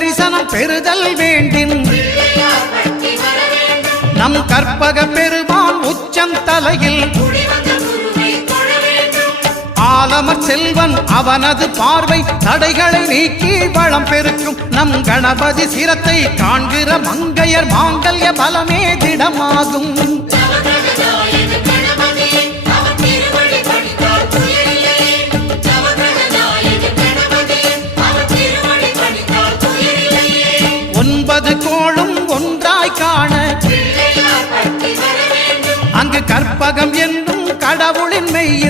தரிசனம் பெறுதல் வேண்டின் நம் கற்பக பெருமான் உச்சம் தலையில் ஆலமர் செல்வன் அவனது பார்வை தடைகளை நீக்கி வளம் பெருக்கும் நம் கணபதி சிரத்தை காண்கிற மங்கையர் மாங்கல்ய பலமே திடமாகும் ஒன்பது கோளும் ஒன்றாய் காண அங்கு கற்பகம் என்னும் கடவுளின் மெய்ய